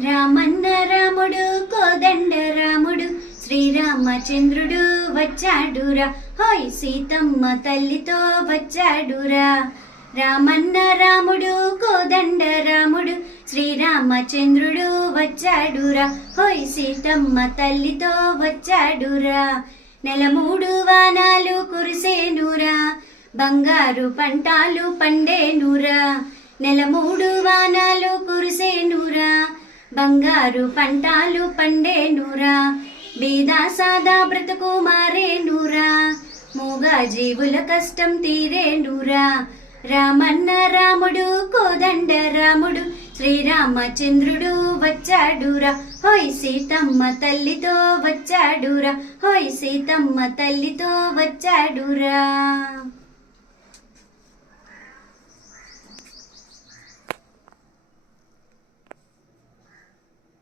రామన్న రాముడు కోదండ రాముడు శ్రీరామచంద్రుడు వచ్చాడురా, హోయ్ సీతమ్మ తల్లితో వచ్చాడురా. రామన్న రాముడు కోదండ రాముడు శ్రీరామచంద్రుడు వచ్చాడురా, హోయ్ సీతమ్మ తల్లితో వచ్చాడురా. నెల 3 వానాలు కురిసేనురా, బంగారు పంటాలు పండేనురా. నెల 3 వానాలు కురిసేనురా, బంగారు పంటాలు పండేనురా. బీదా సాదా బ్రతుకు మారేనురా, మూగా జీవుల కష్టం తీరేనురా. రామన్న రాముడు కోదండ రాముడు శ్రీరామచంద్రుడు వచ్చాడురా, హోయ్ సీతమ్మ తల్లితో వచ్చాడురా, హోయ్ సీతమ్మ తల్లితో వచ్చాడురా.